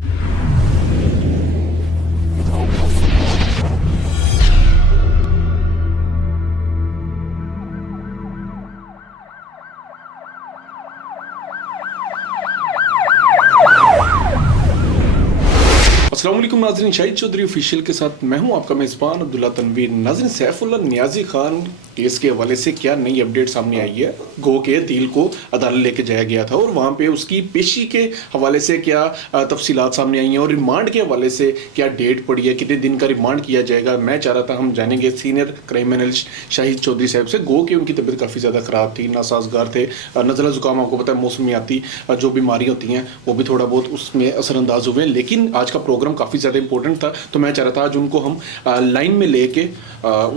अस्सलाम वालेकुम नाज़रीन, शाहिद चौधरी ऑफिशियल के साथ मैं हूं आपका मेज़बान अब्दुल्ला तनवीर। नाज़रीन, सैफुल्लाह नियाज़ी खान केस के हवाले से क्या नई अपडेट सामने आई है। गो के दिल को अदालत लेके जाया गया था और वहां पे उसकी पेशी के हवाले से क्या तफसीलात सामने आई हैं और रिमांड के हवाले से क्या डेट पड़ी है, कितने दिन का रिमांड किया जाएगा। मैं चाह रहा था हम जानेंगे senior crime analyst Shahid Chaudhary साहब से। गो के उनकी तबीयत काफ़ी ज़्यादा ख़राब थी, नासाजगार थे, नज़ला ज़ुकाम आपको पता है मौसमियाती जो बीमारियाँ होती हैं वो भी थोड़ा बहुत उसमें असरअंदाज हुए। लेकिन आज का प्रोग्राम काफ़ी ज़्यादा इंपॉर्टेंट था, तो मैं चाह रहा था आज उनको हम लाइन में लेके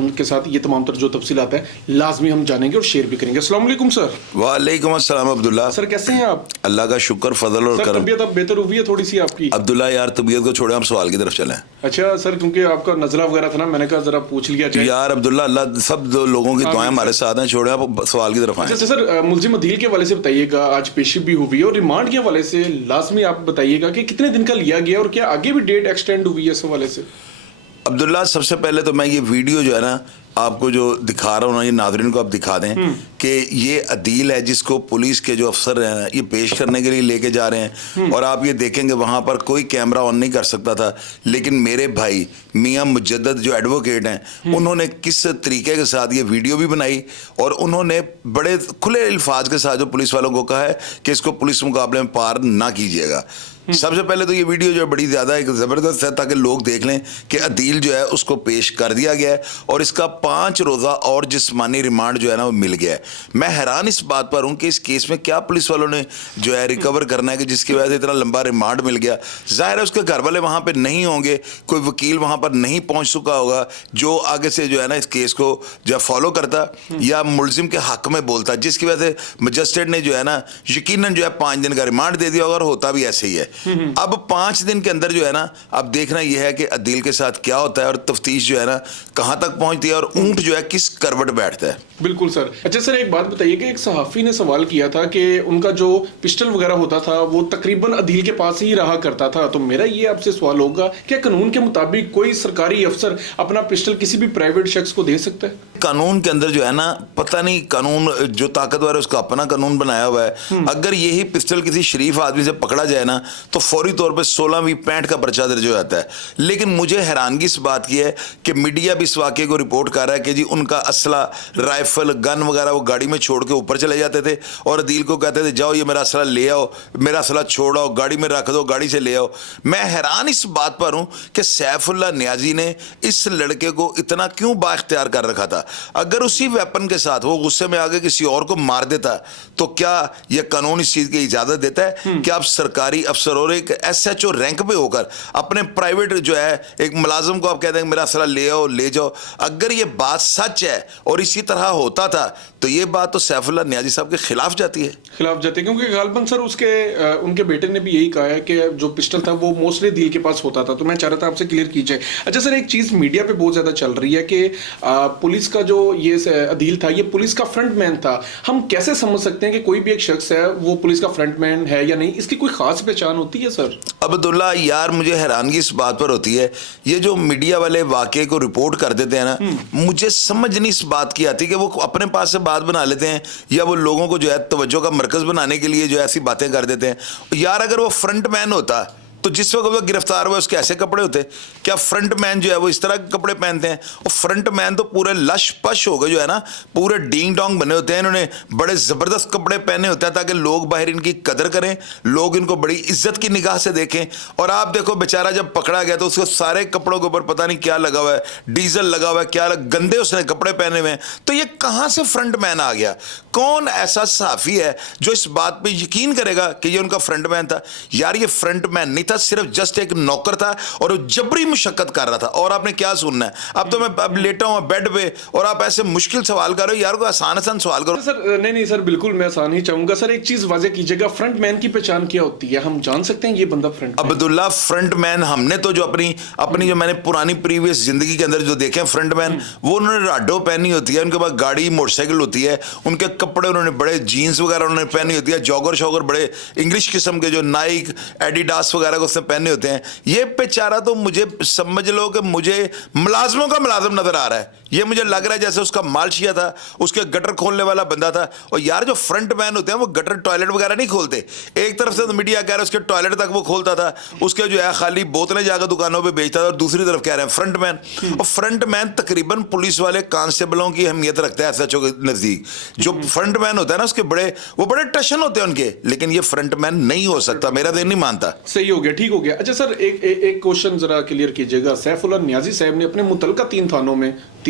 उनके साथ ये तमाम तर जो तफसीलात है लाजमी हम जानेंगे और शेयर भी करेंगे। अस्सलाम वालेकुम सर। वालेकुम अस्सलाम अब्दुल्ला। सर कैसे हैं आप? अल्लाह का शुक्र, फजल और करम। तबीयत अब बेहतर हुई है थोड़ी सी आपकी? अब्दुल्ला यार तबीयत को छोड़े, हम सवाल की तरफ चलें। अच्छा सर, क्योंकि आपका नजला वगैरह था ना, मैंने कहा जरा पूछ लिया जाए। यार अब्दुल्ला, अल्लाह सब लोगों की दुआएं हमारे साथ हैं, छोड़े आप सवाल की तरफ आए। अच्छा सर, मुलजिम अदील के हवाले से बताइएगा, आज पेशी भी हुई है और रिमांड के हवाले से लाजमी आप बताइएगा कि कितने दिन का लिया गया और क्या आगे भी डेट एक्सटेंड हुई है इस हवाले से। अब्दुल्ला, सबसे पहले तो मैं ये वीडियो जो है ना आपको जो दिखा रहा हूँ ना, ये नाज़रीन को आप दिखा दें कि ये अदील है जिसको पुलिस के जो अफसर हैं ये पेश करने के लिए लेके जा रहे हैं। और आप ये देखेंगे वहाँ पर कोई कैमरा ऑन नहीं कर सकता था, लेकिन मेरे भाई मियाँ मुजद्दद जो एडवोकेट हैं उन्होंने किस तरीके के साथ ये वीडियो भी बनाई और उन्होंने बड़े खुले अल्फाज के साथ जो पुलिस वालों को कहा है कि इसको पुलिस मुकाबले में पार ना कीजिएगा। सबसे पहले तो ये वीडियो जो बड़ी ज़्यादा एक ज़बरदस्त है ताकि लोग देख लें कि अदील जो है उसको पेश कर दिया गया है और इसका 5 रोज़ा और जिस्मानी रिमांड जो है ना वो मिल गया है। मैं हैरान इस बात पर हूँ कि इस केस में क्या पुलिस वालों ने जो है रिकवर करना है कि जिसकी वजह से इतना लंबा रिमांड मिल गया। जाहिर है उसके घर वाले वहाँ पर नहीं होंगे, कोई वकील वहाँ पर नहीं पहुँच चुका होगा जो आगे से जो है ना इस केस को जो है फॉलो करता या मुलजिम के हक में बोलता, जिसकी वजह से मजिस्ट्रेट ने जो है ना यकीनन जो है 5 दिन का रिमांड दे दिया होगा और होता भी ऐसे ही है। अब 5 दिन के अंदर जो है ना अब देखना यह है कि अदील के साथ क्या होता है और तफ्तीश जो है ना कहां तक पहुंचती है और ऊंट जो है किस करवट बैठता है। बिल्कुल सर। अच्छा सर, एक बात बताइए कि एक सहाफ़ी ने सवाल किया था कि उनका जो पिस्टल वगैरह होता था वो तकरीबन अदील के पास ही रहा करता था, तो मेरा ये आपसे सवाल होगा क्या कानून के मुताबिक कोई सरकारी अफसर अपना पिस्टल किसी भी प्राइवेट शख्स को दे सकता है? कानून के अंदर जो है ना पता नहीं, कानून जो ताकतवर है उसका अपना कानून बनाया हुआ है। अगर यही पिस्टल किसी शरीफ आदमी से पकड़ा जाए ना तो फौरी तौर पे 16वीं 65 का पर्चा दर्ज हो जाता है। लेकिन मुझे हैरानगी इस बात की है कि मीडिया भी इस वाक़े को रिपोर्ट कर रहा है कि जी उनका असला, राइफल, गन वगैरह वो गाड़ी में छोड़ के ऊपर चले जाते थे और अदील को कहते थे जाओ ये मेरा असला ले आओ, मेरा असला छोड़ आओ, गाड़ी में रख दो, गाड़ी से ले आओ। मैं हैरान इस बात पर हूँ कि सैफुल्लाह नियाज़ी ने इस लड़के को इतना क्यों बाइख्तियार कर रखा था। अगर उसी वेपन के साथ वो गुस्से में आगे किसी और को मार देता तो क्या यह कानून इस चीज़ की इजाज़त देता है कि आप सरकारी अफसर और एक SHO रैंक पे होकर अपने प्राइवेट जो है एक मुलाजिम को आप कहते हैं मेरा असला ले आओ, ले जाओ। अगर ये बात सच है और इसी तरह होता था तो ये बात तो सैफुल्लाह नियाज़ी साहब के खिलाफ जाती है, क्योंकि गालबन सर उनके बेटे ने भी यही कहा है कि जो पिस्टल था वो मोस्टली दिल के पास होता था। तो मैं चाह रहा था आपसे क्लियर कीजिए। अच्छा सर, एक चीज़ मीडिया पे बहुत ज़्यादा चल रही है कि पुलिस का जो ये अदील था ये पुलिस का फ्रंटमैन था। हम कैसे समझ सकते हैं कि कोई भी एक शख्स है वो पुलिस का फ्रंटमैन है या नहीं? इसकी कोई खास पहचान होती है सर? अब्दुल्ला यार, मुझे हैरानगी इस बात पर होती है ये जो मीडिया वाले वाक़े को रिपोर्ट कर देते हैं ना, मुझे समझ नहीं इस बात की आती कि वो अपने पास से बात बना लेते हैं या वो लोगों को जो है तवज्जो का मरकज़ बनाने के लिए जो ऐसी बातें कर देते हैं। यार अगर वो फ्रंटमैन होता तो जिस वक्त वो गिरफ्तार हुआ उसके ऐसे कपड़े होते? क्या फ्रंट मैन जो है वो इस तरह के कपड़े पहनते हैं? और फ्रंट मैन तो पूरे लश पश हो गए जो है ना, पूरे डींग डोंग बने होते हैं, इन्होंने बड़े ज़बरदस्त कपड़े पहने होते हैं ताकि लोग बाहर इनकी कदर करें, लोग इनको बड़ी इज्जत की निगाह से देखें। और आप देखो बेचारा जब पकड़ा गया तो उसके सारे कपड़ों के ऊपर पता नहीं क्या लगा हुआ है, डीजल लगा हुआ है, क्या गंदे उसने कपड़े पहने हुए हैं। तो ये कहाँ से फ्रंट मैन आ गया? कौन ऐसा सहाफ़ी है जो इस बात पर यकीन करेगा कि ये उनका फ्रंट मैन था? यार ये फ्रंट मैन नहीं था, सिर्फ जस्ट एक नौकर था और वो जबरी मुशक्कत कर रहा था। और आपने क्या सुनना है? अब तो मैं अब लेटा हूं बेड पे और आप ऐसे मुश्किल सवाल कर रहे हो। यार को आसान आसान सवाल करो। सर नहीं सर, बिल्कुल मैं आसान ही चाहूंगा। सर एक चीज वाजे कीजिएगा, फ्रंट मैन की पहचान क्या होती है? हम जान सकते हैं ये बंदा फ्रंट? अब्दुल्ला, फ्रंट मैन हमने तो जो अपनी जो मैंने पुरानी प्रीवियस जिंदगी के अंदर जो देखे फ्रंट मैन, वो उन्होंने राडो पहनी होती है, उनके पास गाड़ी मोटरसाइकिल होती है, उनके कपड़े उन्होंने बड़े जीन्स वगैरह उन्होंने पहनी होती है, जॉगर शॉगर बड़े इंग्लिश किस्म के जो नाइक एडिडास वगैरह उसने पहने होते हैं। ये बेचारा तो मुझे समझ लो कि मुझे मुलाजमों का मुलाजम नजर आ रहा है। ये मुझे लग रहा है जैसे उसका मालशिया था, उसके गटर खोलने वाला बंदा था। और यार जो फ्रंट मैन होते हैं वो गटर टॉयलेट वगैरह नहीं खोलते। एक तरफ से तो मीडिया कह रहा है उसके टॉयलेट तक वो खोलता था, उसके जो है खाली बोतलें जाकर दुकानों पे बेचता था, और दूसरी तरफ कह रहे हैं फ्रंट मैन। और फ्रंट मैन तकरीबन पुलिस वाले कांस्टेबलों की अहमियत रखता है एसएचओ के नजदीक। जो फ्रंट मैन होता है ना उसके बड़े टशन होते हैं उनके, लेकिन ये फ्रंट मैन नहीं हो सकता, मेरा देन नहीं मानता। सही हो गया, ठीक हो गया। अच्छा सर, एक क्वेश्चन जरा क्लियर कीजिएगा। सैफुल्लाह नियाजी साहब ने अपने मुतलका 3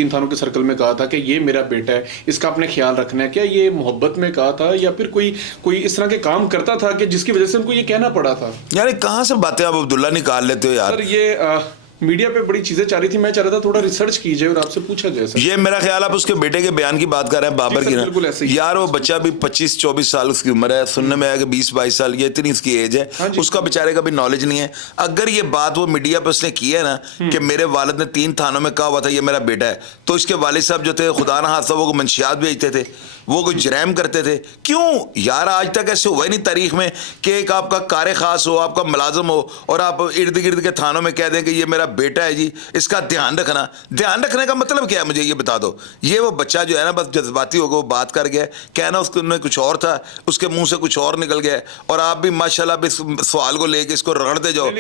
थानों के सर्कल में कहा था कि ये मेरा बेटा है, इसका आपने ख्याल रखना है। क्या ये मोहब्बत में कहा था या फिर कोई इस तरह के काम करता था कि जिसकी वजह से उनको ये कहना पड़ा था? यार कहां से बातें आप अब्दुल्ला निकाल लेते हो यार। सर ये मीडिया पे बड़ी चीजें चल रही थी, मैं चाह रहा था थोड़ा रिसर्च कीजिए और आपसे पूछा जाए सर। ये मेरा ख्याल आप उसके बेटे के बयान की बात कर रहे हैं, बाबर की बिल्कुल ऐसे ना। ही। यार वो बच्चा भी 25-24 साल उसकी उम्र है, सुनने में आया कि 20-22 साल, ये इतनी उसकी एज है। हाँ जी। उसका बेचारे का भी नॉलेज नहीं है। अगर ये बात वो मीडिया पे उसने की है ना कि मेरे वालिद ने 3 थानों में कहा हुआ था ये मेरा बेटा है, तो इसके वालिद साहब जो थे खुदा ना हादसा वो मंशियात भेजते थे, वो कोई जरैम करते थे। क्यों यार आज तक ऐसे हुआ ही नहीं तारीख में कि एक आपका कार खास हो, आपका मुलाजम हो और आप इर्द गिर्द के थानों में कह दें कि ये मेरा बेटा है जी, इसका ध्यान रखना। ध्यान रखने का मतलब क्या है मुझे ये बता दो। ये वो बच्चा जो है ना बस जज्बाती होकर वो बात कर गया, कहना उसके कुछ और था, उसके मुंह से कुछ और निकल गया। और आप भी माशाल्लाह इस सवाल को लेके इसको रगड़ते जाओ।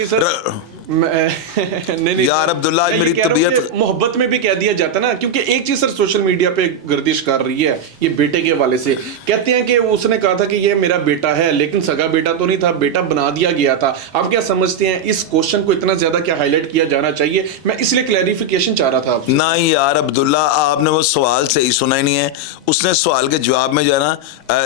नहीं यार अब्दुल्ला मेरी तबीयत मोहब्बत में भी कह दिया जाता ना, क्योंकि एक चीज सर सोशल मीडिया पे गर्दिश कर रही है ये बेटे के हवाले से। कहते हैं कि उसने कहा था कि ये मेरा बेटा है, लेकिन सगा बेटा तो नहीं था, बेटा बना दिया गया था। आप क्या समझते हैं इस क्वेश्चन को इतना ज्यादा क्या हाईलाइट किया जाना चाहिए? मैं इसलिए क्लैरिफिकेशन चाह रहा था आपसे। नहीं यार अब्दुल्ला आपने वो सवाल सही सुना ही नहीं है। उसने सवाल के जवाब में जो है ना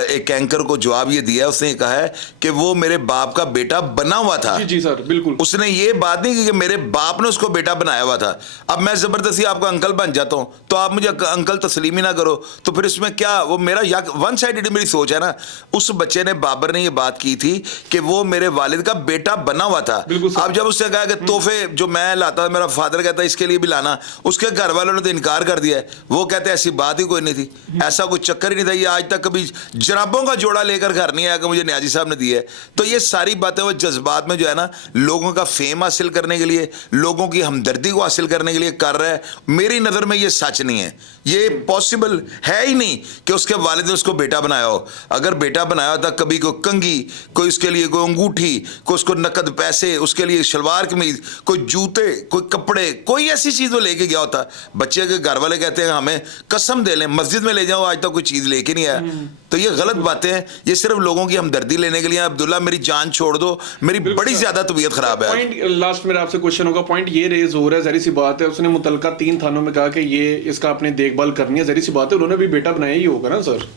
एक एंकर को जवाब ये दिया, उसने कहा है कि वो मेरे बाप का बेटा बना हुआ था। जी जी सर बिल्कुल। उसने ये बात नहीं की कि मेरे बाप ने उसको बेटा बनाया हुआ था। अब मैं जबरदस्ती आपका अंकल बन जाता हूं तो आप मुझे अंकल तस्लीम ही ना करो, तो फिर इसमें क्या वो मेरा या वन साइडेड मेरी सोच है ना। उस बच्चे ने बाबर ने ये बात की थी कि वो मेरे वालिद का बेटा बना हुआ था। अब जब उसने कहा कि तोहफे जो मैं लाता था मेरा फादर कहता इसके लिए भी लाना, उसके घर वालों ने तो इनकार कर दिया है। वो कहते ऐसी बात ही कोई नहीं थी, ऐसा कोई चक्कर ही नहीं था। ये आज तक कभी जराबों का जोड़ा लेकर घर नहीं आया कि मुझे नियाजी साहब ने दिया है। तो ये सारी बातें वो जज्बात में जो है ना लोगों का फेम हासिल करने के लिए, लोगों की हमदर्दी को हासिल करने के लिए कर रहा है। मेरी नज़र में ये सच नहीं है, ये पॉसिबल है ही नहीं कि उसके वालिद ने उसको बेटा बनाया हो। अगर बेटा बनाया होता कभी कोई कंगी, कोई उसके लिए कोई अंगूठी, कोई उसको नकद पैसे, उसके लिए शलवार कमीज, कोई जूते, कोई कपड़े, कोई ऐसी चीज़ वो लेके गया होता। बच्चे के घर वाले कहते हैं हमें कसम दे लें मस्जिद में ले जाओ, आज तक कोई चीज़ लेके नहीं आया। तो ये गलत बातें हैं, ये सिर्फ लोगों की हमदर्दी लेने के लिए। अब्दुल्ला मेरी जान छोड़ दो, मेरी बड़ी ज्यादा तबीयत खराब है। पॉइंट लास्ट मेरा आपसे क्वेश्चन होगा, पॉइंट ये रेज हो रहा है, जहरी सी बात है उसने मुतलका 3 थानों में कहा कि ये इसका अपने देखभाल करनी है, जहरी सी बात है उन्होंने भी बेटा बनाया ही होगा ना सर।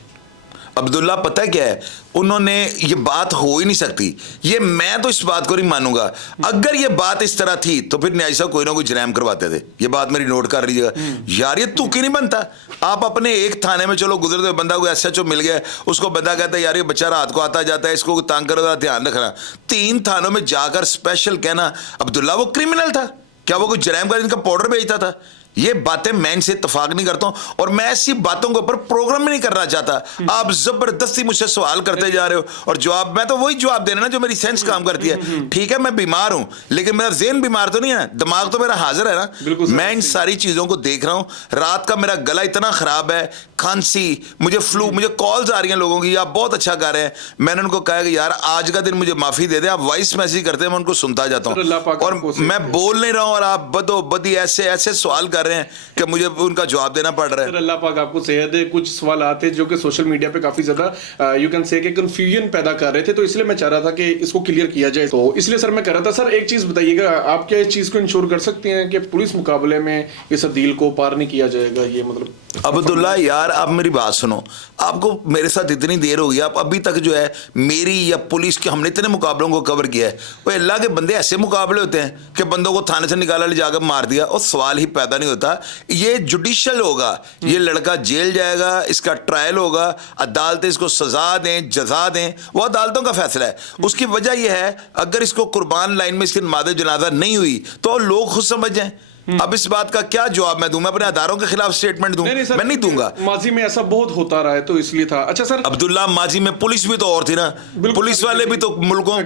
अब्दुल्ला पता है क्या है, उन्होंने ये बात हो ही नहीं सकती। ये मैं तो इस बात को नहीं मानूंगा। अगर ये बात इस तरह थी तो फिर न्याय साहब कोई ना कोई जरैम करवाते थे। ये बात मेरी नोट कर लीजिएगा यार, ये तुकी नहीं बनता। आप अपने एक थाने में चलो गुजरते हुए बंदा को एसएचओ मिल गया, उसको बंदा कहता है यार ये बच्चा रात को आता जाता है, इसको तंग करो, ध्यान रखना। 3 थानों में जाकर स्पेशल कहना अब्दुल्ला वो क्रिमिनल था क्या? वो कोई जरैम कर इनका पाउडर बेचता था? ये बातें मैं इनसे इत्तेफाक नहीं करता हूं और मैं ऐसी बातों के ऊपर प्रोग्राम भी नहीं करना चाहता। आप जबरदस्ती मुझसे सवाल करते जा रहे हो और जवाब मैं तो वही जवाब देना ना जो मेरी सेंस काम करती है। ठीक है मैं बीमार हूं लेकिन मेरा ज़हन बीमार तो नहीं है, दिमाग तो मेरा हाजिर है ना। मैं इन सारी चीजों को देख रहा हूं। रात का मेरा गला इतना खराब है, खांसी, मुझे फ्लू, मुझे कॉल्स आ रही हैं लोगों की, आप बहुत अच्छा कर रहे हैं। मैंने उनको कहा कि यार आज का दिन मुझे माफी दे दें, आप वॉइस मैसेज करते हैं मैं उनको सुनता जाता हूं और मैं बोल नहीं रहा हूं और आप बदो बदी ऐसे ऐसे सवाल कर रहे हैं कि मुझे उनका जवाब देना पड़ रहा है। अल्लाह पाक आपको सेहत दे। कुछ सवाल आते हैं जो कि सोशल मीडिया पे काफी ज्यादा यू कैन से कि कंफ्यूजन पैदा कर रहे थे, तो इसलिए मैं चाह रहा था कि इसको क्लियर किया जाए। तो इसलिए सर मैं कह रहा था सर एक चीज बताइएगा, आप क्या इस चीज को इंश्योर कर सकते हैं कि पुलिस मुकाबले में इस डील को पार नहीं किया जाएगा? ये मतलब अब्दुल्ला यार आप मेरी बात सुनो, आपको मेरे साथ इतनी देर हो गई, आप अभी तक जो है मेरी या पुलिस के हमने इतने मुकाबलों को कवर किया है। वो अल्लाह के बंदे ऐसे मुकाबले होते हैं कि बंदों को थाने से निकाला ले जाकर मार दिया और सवाल ही पैदा नहीं होता। ये जुडिशल होगा, ये लड़का जेल जाएगा, इसका ट्रायल होगा, अदालतें इसको सजा दें जजा दें, वो अदालतों का फैसला है। उसकी वजह यह है अगर इसको कुर्बान लाइन में इसकी नमाज़ जनाजा नहीं हुई तो लोग खुद समझ जाएं अब इस बात का क्या जवाब मैं दूं? मैं अपने अदारों के खिलाफ स्टेटमेंट दूं? नहीं सर, मैं नहीं दूंगा। माजी में ऐसा बहुत होता रहा है तो इसलिए था। अच्छा सर, अब्दुल्ला, माजी में पुलिस भी तो और थी ना, पुलिस वाले भी तो मुल्कों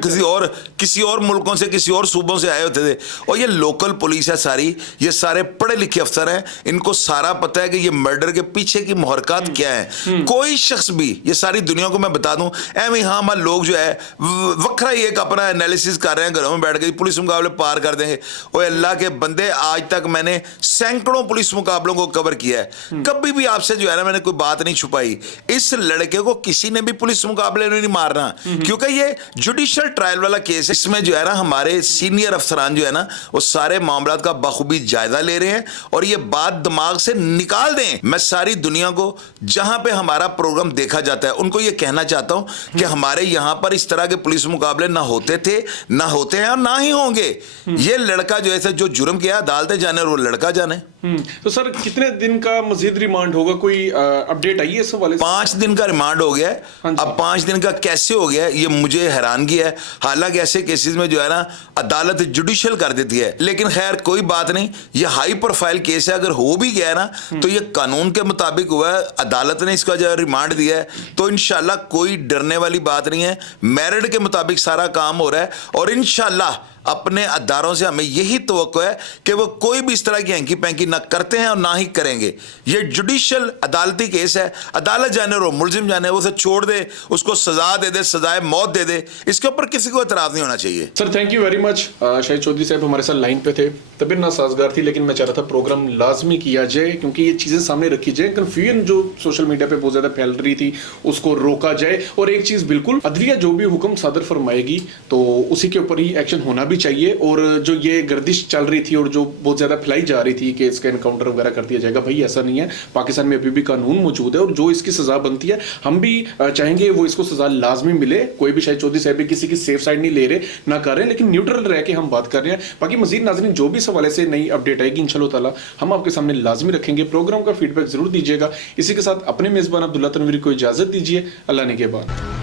किसी और मुल्कों से, किसी और सूबों से आए होते थे। और ये लोकल पुलिस है सारी, ये सारे पढ़े लिखे अफसर हैं, इनको सारा पता है कि ये मर्डर के पीछे की मुहरकत क्या है। कोई शख्स भी, ये सारी दुनिया को मैं बता दूं, एवं हाँ हमारे लोग जो है वखरा ही एक अपना एनालिसिस कर रहे हैं घरों में बैठ के, पुलिस मुकाबले पार कर देंगे। ओए अल्लाह के बंदे, आज तक मैंने सैकड़ों पुलिस मुकाबलों को कवर किया है, कभी भी आपसे जो है ना मैंने कोई बात नहीं छुपाई। इस लड़के को किसी ने भी पुलिस मुकाबले में नहीं मारना, क्योंकि ये जुडिशियल ट्रायल वाला केस है। इसमें जो है ना हमारे सीनियर अफसरान जो है ना वो सारे मामलात का बखूबी जायजा ले रहे हैं और ये बात दिमाग से निकाल दें। मैं सारी दुनिया को जहां पे हमारा प्रोग्राम देखा जाता है उनको ये कहना चाहता हूं कि हमारे यहां पर इस तरह के पुलिस मुकाबले ना होते थे, ना होते हैं और ना ही होंगे। ये लड़का जो है जो जुर्म किया अदालतें जाने और वो लड़का जाने। तो सर कितने दिन का मजीद रिमांड होगा, कोई अपडेट आई है इस हवाले से? 5 दिन का रिमांड हो गया है। अब 5 दिन का कैसे हो गया है ये मुझे हैरानगी है। हालांकि ऐसे केसेस में जो है ना अदालत जुडिशियल कर देती है, लेकिन खैर कोई बात नहीं, ये हाई प्रोफाइल केस है। अगर हो भी गया ना तो ये कानून के मुताबिक हुआ है, अदालत ने इसका जो रिमांड दिया है, तो इंशाल्लाह कोई डरने वाली बात नहीं है। मेरिट के मुताबिक सारा काम हो रहा है और इंशाल्लाह अपने अदारों से हमें यही तवक्को है कि वो कोई भी इस तरह की हैंकी पैंकी ना करते हैं और ना ही करेंगे। ये जुडिशियल अदालती केस है, अदालत जाने और मुलजिम जाने, वो उसे छोड़ दे, उसको सजा दे दे, सजाए मौत दे दे, इसके ऊपर किसी को एतराज नहीं होना चाहिए। Sir thank you very much. Shahid Chaudhary साहब हमारे साथ लाइन पे थे, तबीयत नासाजगार थी, लेकिन मैं चाह रहा था प्रोग्राम लाजमी किया जाए क्योंकि ये चीज़ें सामने रखी जाए, कन्फ्यूजन जो सोशल मीडिया पे बहुत ज़्यादा फैल रही थी उसको रोका जाए। और एक चीज़ बिल्कुल, अदलिया जो भी हुक्म सादर फरमाएगी तो उसी के ऊपर ही एक्शन होना भी चाहिए। और जो ये गर्दिश चल रही थी और जो बहुत ज़्यादा फैलाई जा रही थी कि इसका एनकाउंटर वगैरह कर दिया जाएगा, भाई ऐसा नहीं है। पाकिस्तान में अभी भी कानून मौजूद है और जो इसकी सज़ा बनती है हम भी चाहेंगे वो इसको सज़ा लाजमी मिले। कोई भी शायद चौधरी साहब भी किसी की सेफ साइड नहीं ले रहे ना कर रहे, लेकिन न्यूट्रल रह के हम बात कर रहे हैं। बाकी मजीद नाज़रीन जो भी इस हवाले से नई अपडेट आएगी इंशाल्लाह ताला हम आपके सामने लाजमी रखेंगे। प्रोग्राम का फीडबैक जरूर दीजिएगा। इसी के साथ अपने मेज़बान अब्दुल्ला तनवीर को इजाज़त दीजिए। अल्लाह ने के बाद।